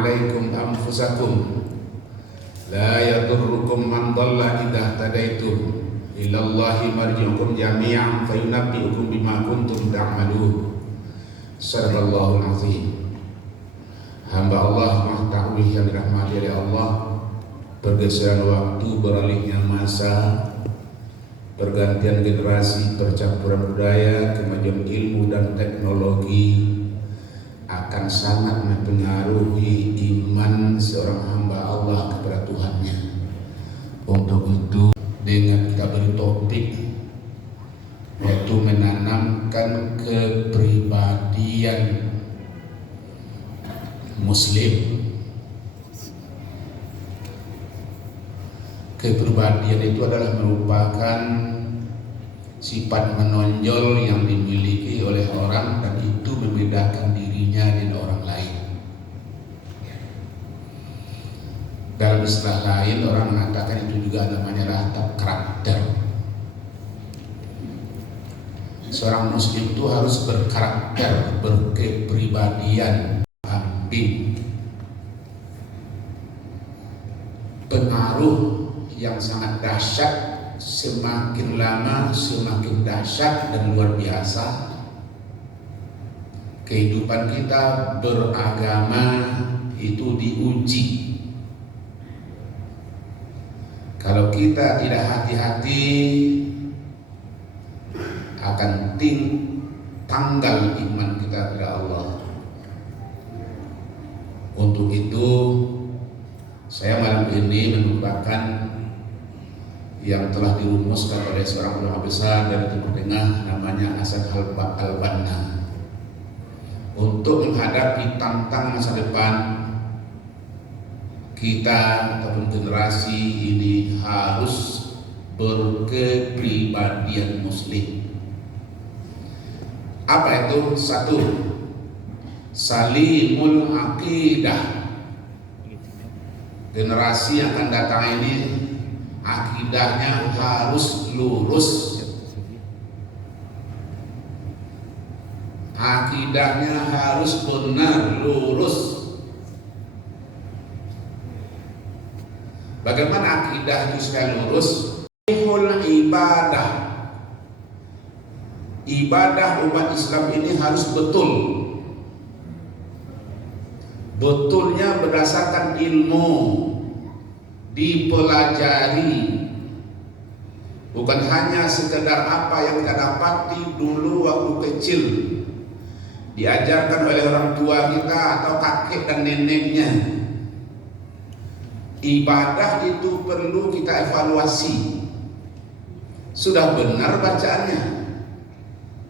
alaikum anfusakum la yadurrukum man dhalla idha tadaitum ilallahi marji'ukum jami'an fayunabbi'ukum bima kuntum ta'malun. Sadaqallahul azim. Hamba Allah mengetahui yang dirahmati oleh Allah, pergeseran waktu, beralihnya masa, pergantian generasi, percampuran budaya, kemajuan ilmu dan teknologi akan sangat mempengaruhi iman seorang hamba Allah kepada Tuhannya. Untuk itu dengan kita beri topik yaitu menanamkan kepribadian Muslim. Kepribadian itu adalah merupakan sifat menonjol yang dimiliki oleh orang dan itu membedakan dirinya dari orang lain. Dalam istilah lain orang mengatakan itu juga namanya ratap karakter. Seorang muslim itu harus berkarakter, berkepribadian, ambil pengaruh yang sangat dahsyat, semakin lama semakin dahsyat dan luar biasa. Kehidupan kita beragama itu diuji. Kalau kita tidak hati-hati akan tanggal iman kita kepada Allah. Untuk itu saya malam ini merupakan yang telah dirumuskan oleh seorang ulama besar dari Timur Tengah namanya Hasan al-Banna. Untuk menghadapi tantang masa depan kita ataupun generasi ini harus berkepribadian muslim. Apa itu? Satu, salimul aqidah. Generasi yang akan datang ini akidahnya harus lurus. Akidahnya harus benar, lurus. Bagaimana akidah itu supaya lurus? Ibadah. Ibadah umat Islam ini harus betul. Betulnya berdasarkan ilmu, dipelajari, bukan hanya sekedar apa yang kita dapati dulu waktu kecil, diajarkan oleh orang tua kita atau kakek dan neneknya. Ibadah itu perlu kita evaluasi. Sudah benar bacaannya?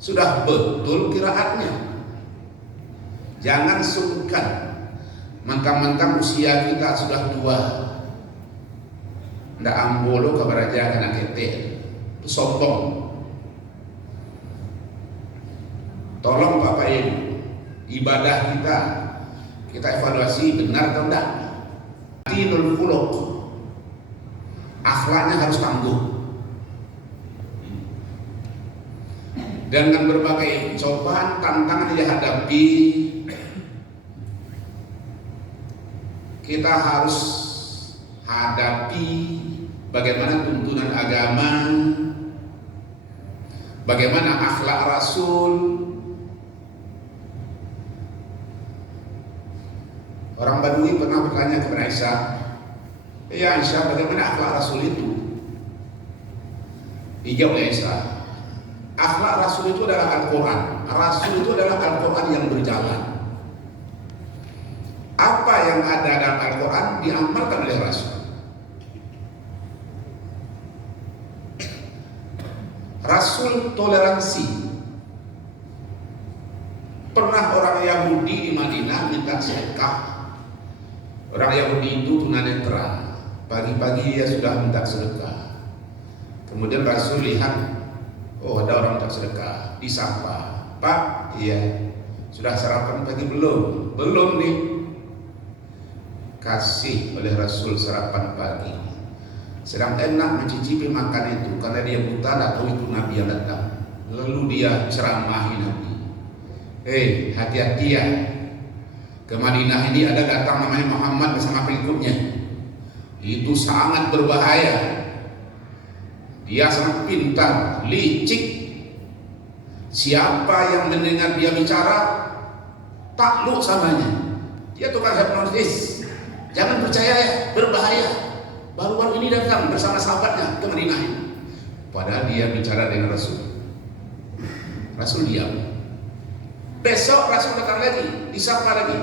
Sudah betul qiraatnya? Jangan sungkan. Mentang-mentang usia kita sudah tua, ndak ambolo kabaraja kana kete, sombong. Tolong Bapak Ibu, ibadah kita evaluasi benar atau enggak. Dinul khuluq, akhlaknya harus tangguh. Dengan berbagai cobaan, tantangan yang dihadapi, kita harus hadapi bagaimana tuntunan agama, bagaimana akhlak Rasul. Orang Badui pernah bertanya kepada Aisyah, Ya Aisyah, bagaimana akhlak Rasul itu? Dijawab oleh Aisyah, akhlak Rasul itu adalah Al-Quran. Rasul itu adalah Al-Quran yang berjalan. Apa yang ada dalam Al-Quran diamalkan oleh Rasul. Rasul toleransi. Pernah orang Yahudi di Madinah minta sedekah. Orang Yahudi itu tunanetra. Pagi-pagi dia sudah minta sedekah. Kemudian Rasul lihat, oh ada orang minta sedekah, disapa, Pak, iya, sudah sarapan pagi belum? Belum nih. Kasih oleh Rasul sarapan pagi. Sedang enak mencicipi makan itu karena dia buta, tak tahu itu Nabi yang datang. Lalu dia ceramahi Nabi. Hati-hati ya. Ke Madinah ini ada datang namanya Muhammad bersama pengikutnya. Itu sangat berbahaya. Dia sangat pintar, licik. Siapa yang mendengar dia bicara, takluk samanya. Dia tukang hipnotis. Jangan percaya ya, berbahaya. Baru-baru ini datang bersama sahabatnya ke Madinah. Padahal dia bicara dengan Rasul. Rasul diam. Besok Rasul datang lagi, disapa lagi.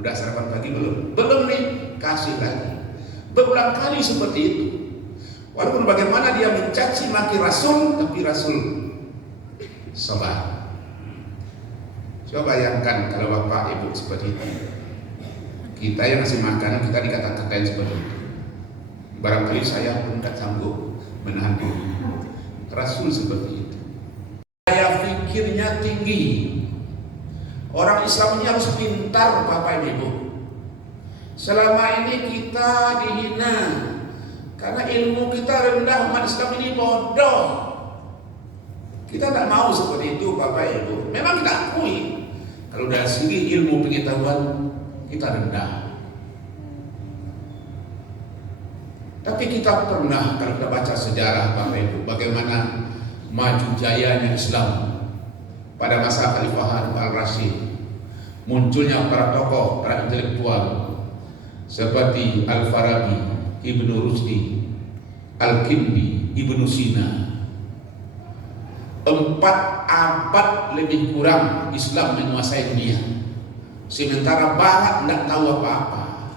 Udah sarapan pagi belum? Belum nih, kasih lagi. Berulang kali seperti itu. Walaupun bagaimana dia mencaci maki Rasul, tapi Rasul sabar. Coba bayangkan kalau bapak ibu seperti itu. Kita yang ngasih makan, kita dikata-katain seperti itu. Barangkali saya pun tak sanggup menahan diri. Rasul seperti itu. Daya pikirnya tinggi. Orang Islam ini harus pintar, bapak ibu. Selama ini kita dihina karena ilmu kita rendah, umat Islam ini bodoh. Kita tak mau seperti itu, bapak ibu. Memang kita akui kalau dari segi ilmu pengetahuan kita rendah. Tapi kita pernah, kalau kita baca sejarah bapak ibu, bagaimana maju jayanya Islam pada masa Khalifah Harun al-Rasyid. Munculnya para tokoh, para intelektual seperti Al-Farabi, Ibnu Rusdi, Al-Kindi, Ibnu Sina. 4 abad lebih kurang Islam menguasai dunia. Sementara Barat tidak tahu apa-apa.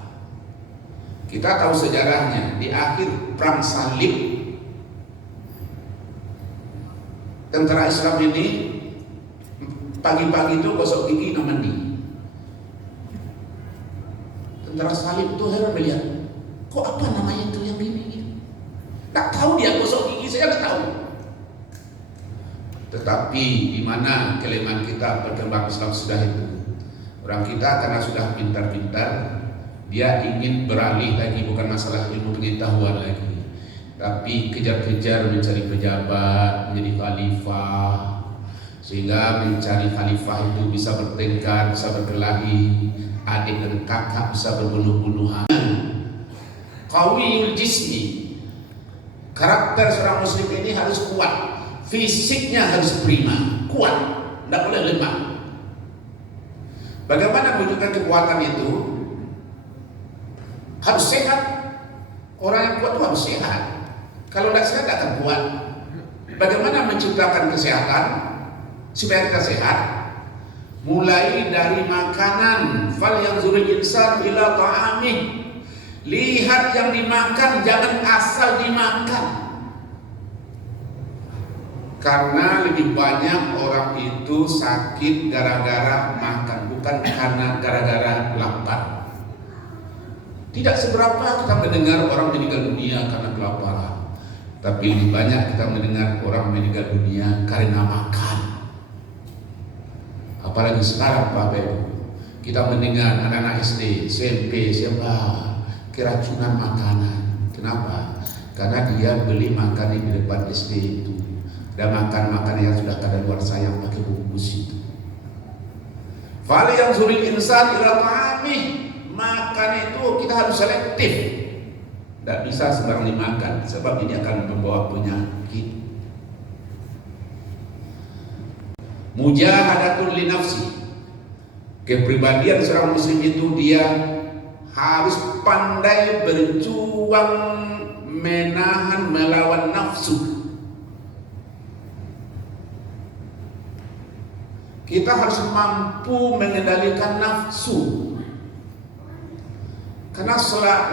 Kita tahu sejarahnya. Di akhir perang salib, tentara Islam ini pagi-pagi itu gosok gigi dan mandi. Tentara salib itu heran melihat, kok apa namanya itu yang ini? Tak tahu dia gosok gigi, saya tak tahu. Tetapi di mana kelemahan kita berkembang Islam sudah itu. Orang kita karena sudah pintar-pintar, dia ingin beralih lagi, bukan masalah ilmu pengetahuan lagi, tapi kejar-kejar mencari pejabat, menjadi khalifah, sehingga mencari khalifah itu bisa bertengkar, bisa berkelahi, adik dan kakak bisa berbunuh-bunuhan. Qawiyul jismi, karakter seorang muslim ini harus kuat, fisiknya harus prima, kuat, tidak boleh lemah. Bagaimana menunjukkan kekuatan itu? Harus sehat. Orang yang kuat itu harus sehat. Kalau tidak sehat tidak akan kuat. Bagaimana menciptakan kesehatan supaya kita sehat? Mulai dari makanan. Fal yanzurul insan ila ta'amih. Lihat yang dimakan, jangan asal dimakan. Karena lebih banyak orang itu sakit gara-gara makan, bukan karena gara-gara lapar. Tidak seberapa kita mendengar orang meninggal dunia karena kelaparan, tapi lebih banyak kita mendengar orang meninggal dunia karena makan. Apalagi sekarang Pak Ibu, kita mendengar anak-anak SD, SMP, siapa keracunan makanan. Kenapa? Karena dia beli makanan di depan SD itu. Dan makan yang sudah kadaluarsa yang pakai bungkus itu. Fal yang zuril insan ila ta'amih, makan itu kita harus selektif. Tidak bisa sembarang dimakan, sebab ini akan membawa penyakit. Mujahadatul li nafsi, kepribadian seorang muslim itu dia harus pandai berjuang menahan melawan nafsu. Kita harus mampu mengendalikan nafsu, karena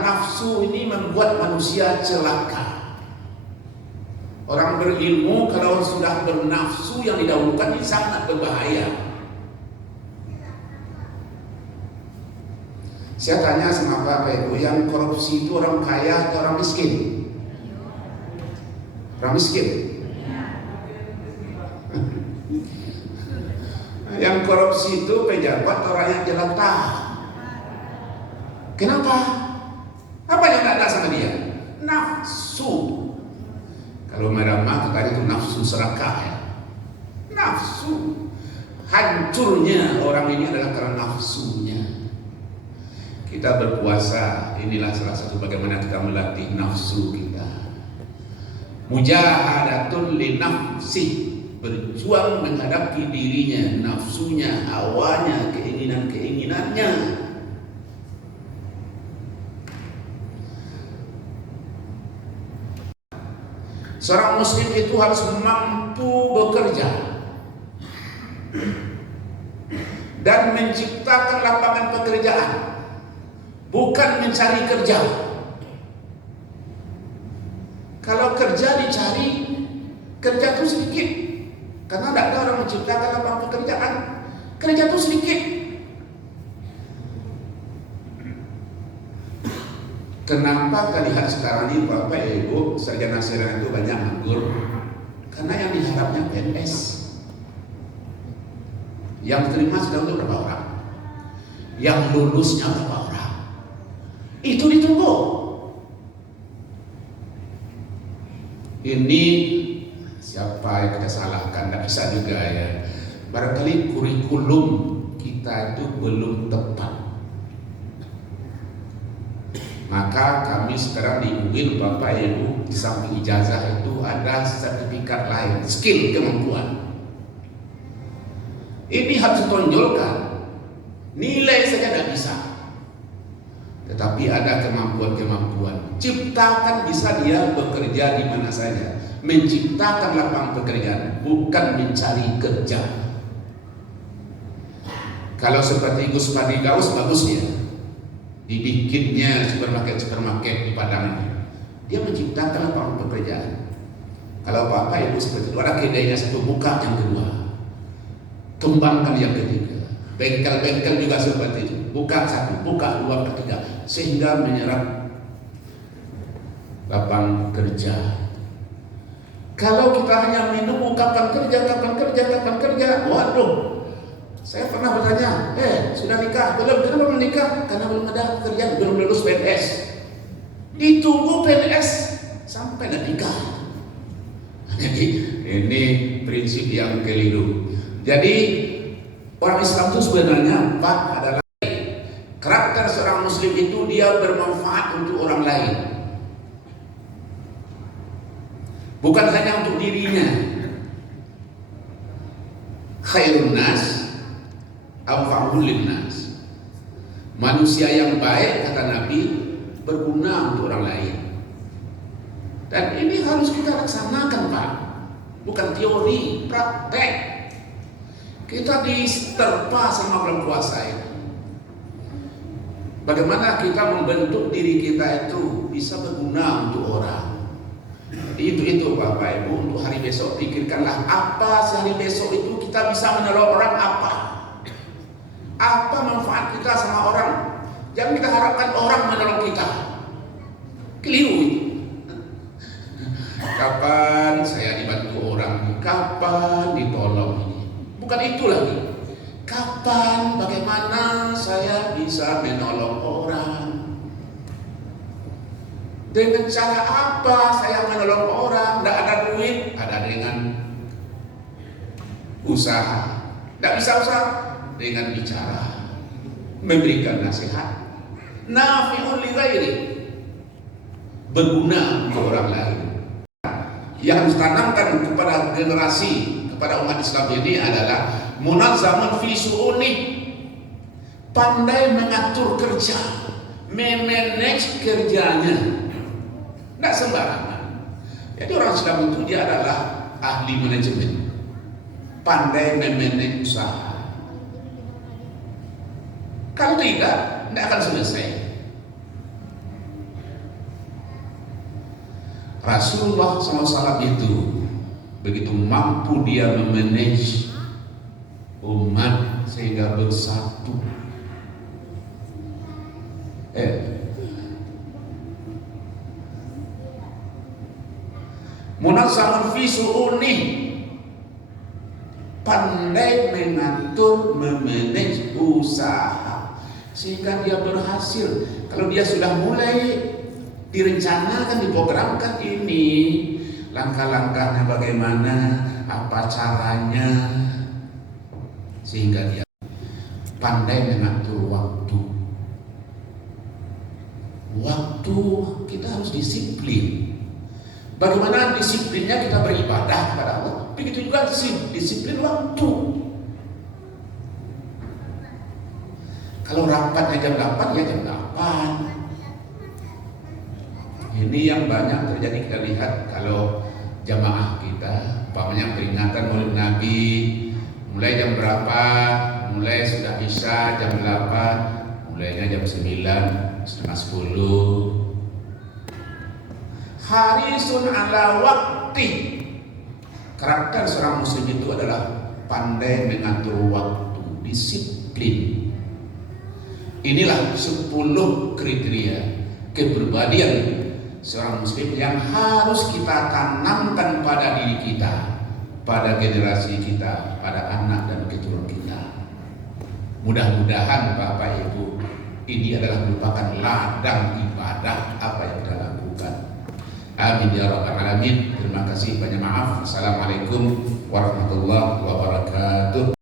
nafsu ini membuat manusia celaka. Orang berilmu kalau sudah bernafsu yang didahulukan ini sangat berbahaya. Saya tanya sama Bapak Ibu, yang korupsi itu orang kaya atau orang miskin? Orang miskin. Yang korupsi itu pejabat orang yang jelata. Kenapa? Apa yang tidak ada sama dia? Nafsu. Kalau merama tadi itu nafsu serakah ya. Nafsu. Hancurnya orang ini adalah karena nafsunya. Kita berpuasa, inilah salah satu bagaimana kita melatih nafsu kita. Mujahadatun li nafsi, berjuang menghadapi dirinya, nafsunya, hawanya, keinginan-keinginannya. Seorang muslim itu harus mampu bekerja dan menciptakan lapangan pekerjaan, bukan mencari kerja. Kalau kerja dicari, kerja itu sedikit, karena tidak ada orang menciptakan lapangan pekerjaan. Kerja itu sedikit. Kenapa kita lihat sekarang ini Bapak Ibu sarjana-sarjana itu banyak nganggur? Karena yang diharapnya PNS. Yang terima sudah untuk berapa orang? Yang lulusnya berapa orang? Itu ditunggu. Ini siapa yang kita salahkan? Tidak bisa juga ya. Barangkali kurikulum kita itu belum tepat. Maka kami sekarang di UIN Bapak Ibu, di samping ijazah itu ada sertifikat lain, skill, kemampuan. Ini harus ditonjolkan. Nilai saja tidak bisa, tetapi ada kemampuan-kemampuan. Ciptakan, bisa dia bekerja di mana saja, menciptakan lapangan pekerjaan, bukan mencari kerja. Kalau seperti Gus Padi Gaus bagus dia, dibikinnya supermarket di Padang ini, dia menciptakan lapangan pekerjaan. Kalau Bapak Ibu seperti itu, ada kedainya satu, buka yang kedua, kembangkan yang ketiga. Bengkel-bengkel juga seperti itu, buka satu, buka dua, ketiga, sehingga menyerap lapangan kerja. Kalau kita hanya minum kapan kerja, waduh. Saya pernah bertanya, sudah nikah? Belum. Kenapa belum nikah? Karena belum ada pekerjaan, belum lulus PNS. Ditunggu PNS sampai dan nikah. Jadi ini prinsip yang keliru. Jadi orang Islam itu sebenarnya Pak adalah karakter seorang Muslim itu dia bermanfaat untuk orang lain, bukan hanya untuk dirinya. Khairun nas anfa'uhum linnas. Manusia yang baik, kata Nabi, berguna untuk orang lain. Dan ini harus kita laksanakan Pak, bukan teori, praktek. Kita diterpa sama bulan puasa ini. Bagaimana kita membentuk diri kita itu bisa berguna untuk orang. Itu Bapak Ibu, untuk hari besok pikirkanlah apa sehari besok itu kita bisa menolong orang apa manfaat kita sama orang. Jangan kita harapkan orang menolong kita, keliru itu. Kapan saya dibantu orang, kapan ditolong ini, bukan itu lagi. Kapan, bagaimana saya bisa menolong orang, dengan cara apa saya menolong orang. Tidak ada duit, ada dengan usaha. Tidak bisa usaha, dengan bicara, memberikan nasihat, nafi'un li ghairi, berguna untuk orang lain. Yang harus tanamkan kepada generasi, kepada umat Islam ini adalah munazzamun fi syu'uni, pandai mengatur kerja, memanage kerjanya, tidak sembarangan. Jadi orang Islam itu dia adalah ahli manajemen, pandai memanage usaha. Kalau tidak akan selesai. Rasulullah SAW itu begitu mampu dia memanage umat sehingga bersatu. Munazzamun fi su'uni, pandai mengatur, memanage usaha sehingga dia berhasil. Kalau dia sudah mulai direncanakan, diprogramkan ini langkah-langkahnya bagaimana, apa caranya, sehingga dia pandai mengatur waktu. Waktu kita harus disiplin. Bagaimana disiplinnya kita beribadah kepada Allah, begitu juga disiplin waktu. Kalau rapatnya jam 8 ya jam 8. Ini yang banyak terjadi, kita lihat kalau jamaah kita, umpamanya peringatan Maulid Nabi, mulai jam berapa? Mulai sudah Isya jam 8, mulainya jam 9, setengah 10. Harisun ala waktu. Karakter seorang muslim itu adalah pandai mengatur waktu, disiplin. Inilah 10 kriteria kepribadian seorang muslim yang harus kita tanamkan pada diri kita, pada generasi kita, pada anak dan keturunan kita. Mudah-mudahan Bapak Ibu, ini adalah merupakan ladang ibadah apa yang kita lakukan. Amin ya rabbal alamin. Terima kasih, banyak maaf. Assalamualaikum warahmatullahi wabarakatuh.